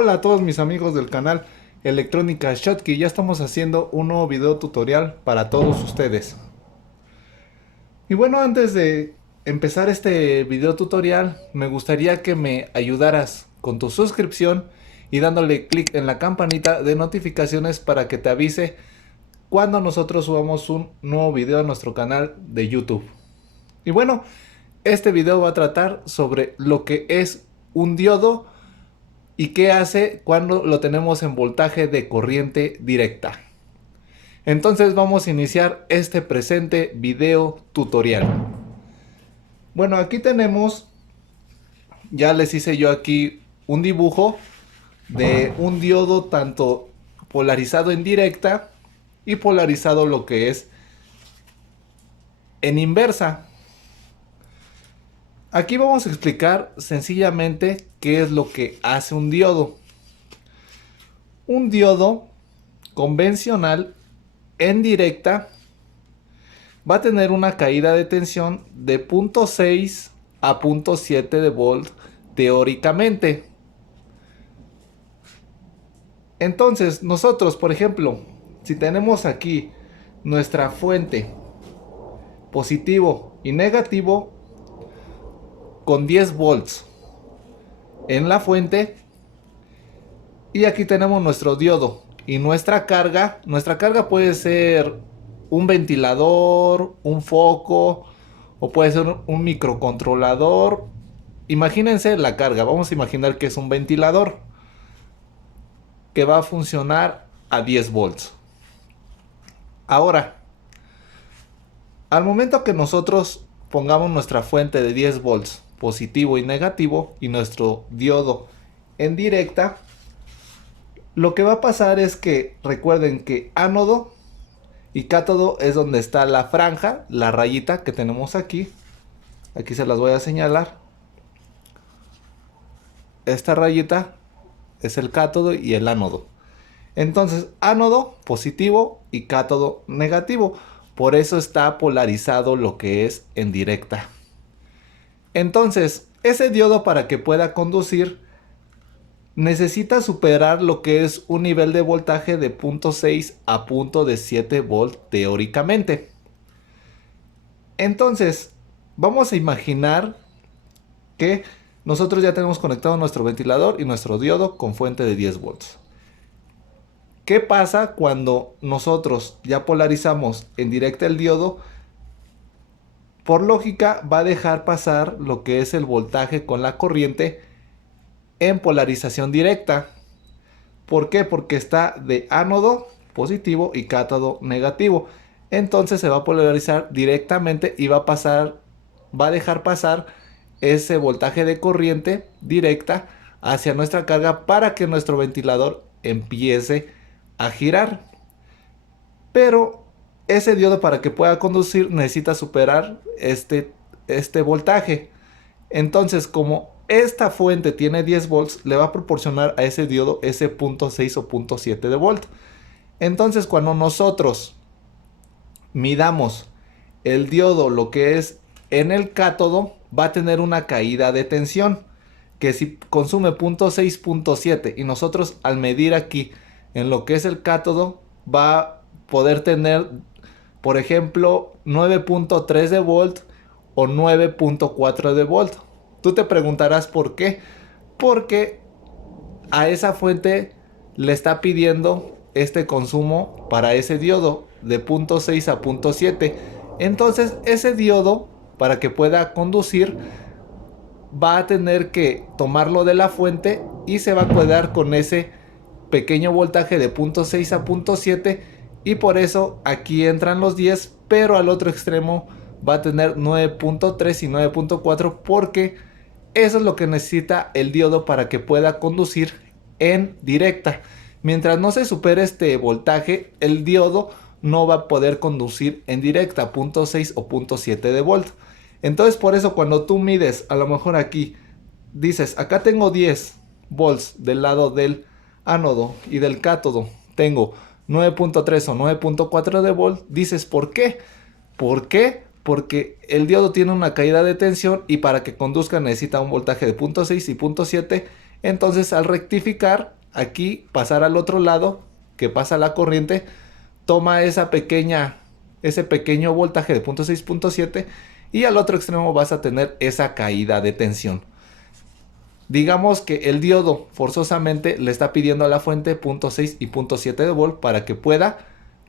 Hola a todos mis amigos del canal Electrónica Schottky. Ya estamos haciendo un nuevo video tutorial para todos ustedes. Y bueno, antes de empezar este video tutorial, me gustaría que me ayudaras con tu suscripción y dándole clic en la campanita de notificaciones para que te avise cuando nosotros subamos un nuevo video a nuestro canal de YouTube. Y bueno, este video va a tratar sobre lo que es un diodo y qué hace cuando lo tenemos en voltaje de corriente directa. Entonces vamos a iniciar este presente video tutorial. Bueno, aquí tenemos, ya les hice yo aquí un dibujo de un diodo tanto polarizado en directa y polarizado lo que es en inversa. Aquí vamos a explicar sencillamente qué es lo que hace un diodo. Un diodo convencional en directa va a tener una caída de tensión de 0.6 a 0.7 de volt teóricamente. Entonces nosotros, por ejemplo, si tenemos aquí nuestra fuente positivo y negativo con 10 volts en la fuente, y aquí tenemos nuestro diodo y nuestra carga puede ser un ventilador, un foco, o puede ser un microcontrolador. Imagínense la carga, vamos a imaginar que es un ventilador que va a funcionar a 10 volts. Ahora, al momento que nosotros pongamos nuestra fuente de 10 volts positivo y negativo y nuestro diodo en directa, lo que va a pasar es que recuerden que ánodo y cátodo es donde está la franja, la rayita que tenemos aquí. Aquí se las voy a señalar. Esta rayita es el cátodo y el ánodo. Entonces, ánodo positivo y cátodo negativo. Por eso está polarizado lo que es en directa. Entonces, ese diodo, para que pueda conducir, necesita superar lo que es un nivel de voltaje de 0.6 a 0.7 volt teóricamente. Entonces, vamos a imaginar que nosotros ya tenemos conectado nuestro ventilador y nuestro diodo con fuente de 10 volts. ¿Qué pasa cuando nosotros ya polarizamos en directa el diodo? Por lógica va a dejar pasar lo que es el voltaje con la corriente en polarización directa. ¿Por qué? Porque está de ánodo positivo y cátodo negativo. Entonces se va a polarizar directamente y va a dejar pasar ese voltaje de corriente directa hacia nuestra carga para que nuestro ventilador empiece a girar. Pero ese diodo, para que pueda conducir, necesita superar este voltaje. Entonces, como esta fuente tiene 10 volts, le va a proporcionar a ese diodo ese 0.6 o 0.7 de volt. Entonces, cuando nosotros midamos el diodo, lo que es en el cátodo, va a tener una caída de tensión, que si consume 0.6, 0.7, y nosotros al medir aquí en lo que es el cátodo, va a poder tener, por ejemplo, 9.3 de volt o 9.4 de volt. Tú te preguntarás por qué. Porque a esa fuente le está pidiendo este consumo para ese diodo de 0.6 a 0.7. Entonces ese diodo, para que pueda conducir, va a tener que tomarlo de la fuente y se va a quedar con ese pequeño voltaje de 0.6 a 0.7, y por eso aquí entran los 10, pero al otro extremo va a tener 9.3 y 9.4, porque eso es lo que necesita el diodo para que pueda conducir en directa. Mientras no se supere este voltaje, el diodo no va a poder conducir en directa 0.6 o 0.7 de volt. Entonces, por eso cuando tú mides, a lo mejor aquí dices, acá tengo 10 volts del lado del ánodo y del cátodo tengo 9.3 o 9.4 de volt, dices, ¿por qué? ¿Por qué? Porque el diodo tiene una caída de tensión y para que conduzca necesita un voltaje de 0.6 y 0.7. Entonces al rectificar, aquí pasar al otro lado, que pasa la corriente, toma ese pequeño voltaje de 0.6, 0.7 y al otro extremo vas a tener esa caída de tensión. Digamos que el diodo forzosamente le está pidiendo a la fuente 0.6 y 0.7 de volt para que pueda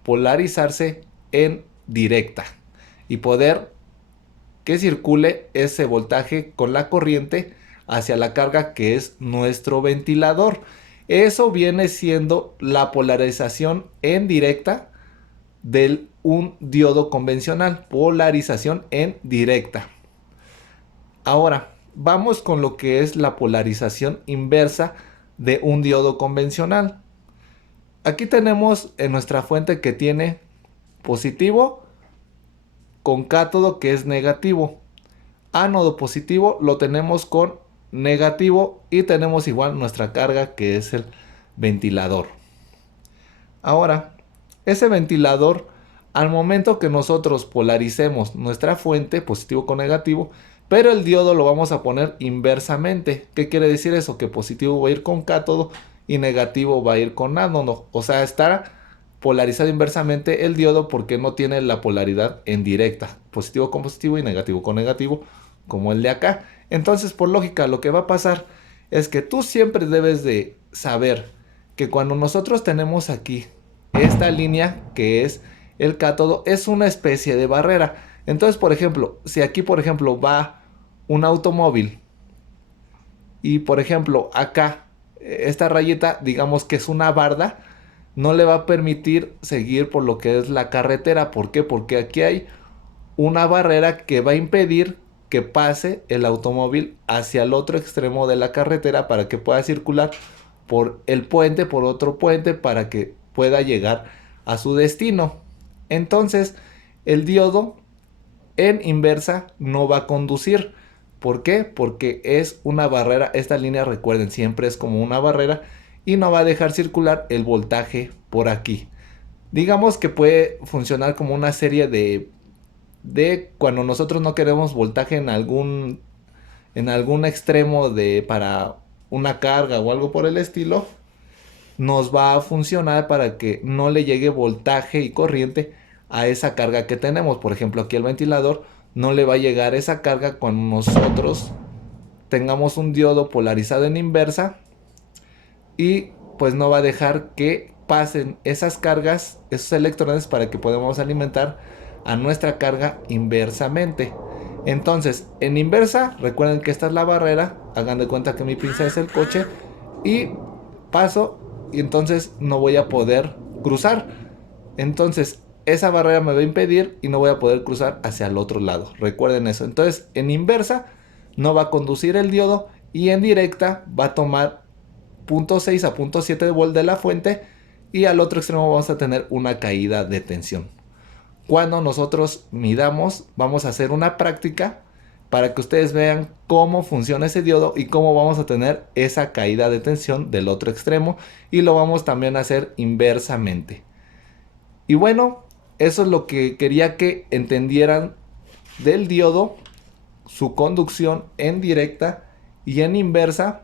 polarizarse en directa y poder que circule ese voltaje con la corriente hacia la carga que es nuestro ventilador. Eso viene siendo la polarización en directa de un diodo convencional. Polarización en directa. Ahora, vamos con lo que es la polarización inversa de un diodo convencional. Aquí tenemos en nuestra fuente que tiene positivo con cátodo que es negativo. Ánodo positivo lo tenemos con negativo y tenemos igual nuestra carga que es el ventilador. Ahora, ese ventilador, al momento que nosotros polaricemos nuestra fuente, positivo con negativo, pero el diodo lo vamos a poner inversamente. ¿Qué quiere decir eso? Que positivo va a ir con cátodo y negativo va a ir con ánodo. O sea, está polarizado inversamente el diodo porque no tiene la polaridad en directa. Positivo con positivo y negativo con negativo, como el de acá. Entonces, por lógica, lo que va a pasar es que tú siempre debes de saber que cuando nosotros tenemos aquí esta línea que es el cátodo, es una especie de barrera. Entonces, por ejemplo, si aquí, por ejemplo, va un automóvil y, por ejemplo, acá, esta rayita, digamos que es una barda, no le va a permitir seguir por lo que es la carretera. ¿Por qué? Porque aquí hay una barrera que va a impedir que pase el automóvil hacia el otro extremo de la carretera para que pueda circular por el puente, por otro puente, para que pueda llegar a su destino. Entonces, el diodo en inversa no va a conducir. ¿Por qué? Porque es una barrera. Esta línea, recuerden, siempre es como una barrera y no va a dejar circular el voltaje por aquí. Digamos que puede funcionar como una serie de cuando nosotros no queremos voltaje en algún extremo para una carga o algo por el estilo, nos va a funcionar para que no le llegue voltaje y corriente a esa carga que tenemos. Por ejemplo, aquí el ventilador no le va a llegar esa carga cuando nosotros tengamos un diodo polarizado en inversa y pues no va a dejar que pasen esas cargas, esos electrones para que podamos alimentar a nuestra carga inversamente. Entonces, en inversa, recuerden que esta es la barrera, hagan de cuenta que mi pinza es el coche y paso y entonces no voy a poder cruzar. Entonces, esa barrera me va a impedir y no voy a poder cruzar hacia el otro lado. Recuerden eso. Entonces, en inversa no va a conducir el diodo y en directa va a tomar 0.6 a 0.7 de volt de la fuente y al otro extremo vamos a tener una caída de tensión. Cuando nosotros midamos, vamos a hacer una práctica para que ustedes vean cómo funciona ese diodo y cómo vamos a tener esa caída de tensión del otro extremo, y lo vamos también a hacer inversamente. Y bueno, eso es lo que quería que entendieran del diodo, su conducción en directa y en inversa,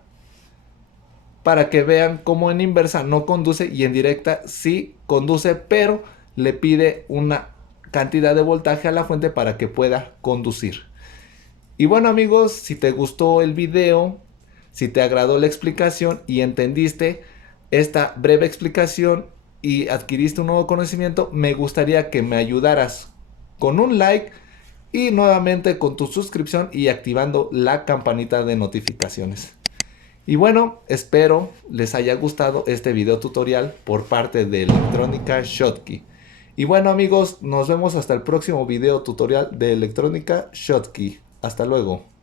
para que vean cómo en inversa no conduce y en directa sí conduce, pero le pide una cantidad de voltaje a la fuente para que pueda conducir. Y bueno amigos, si te gustó el video, si te agradó la explicación y entendiste esta breve explicación y adquiriste un nuevo conocimiento, me gustaría que me ayudaras con un like y nuevamente con tu suscripción y activando la campanita de notificaciones. Y bueno, espero les haya gustado este video tutorial por parte de Electrónica Schottky. Y bueno amigos, nos vemos hasta el próximo video tutorial de Electrónica Schottky. Hasta luego.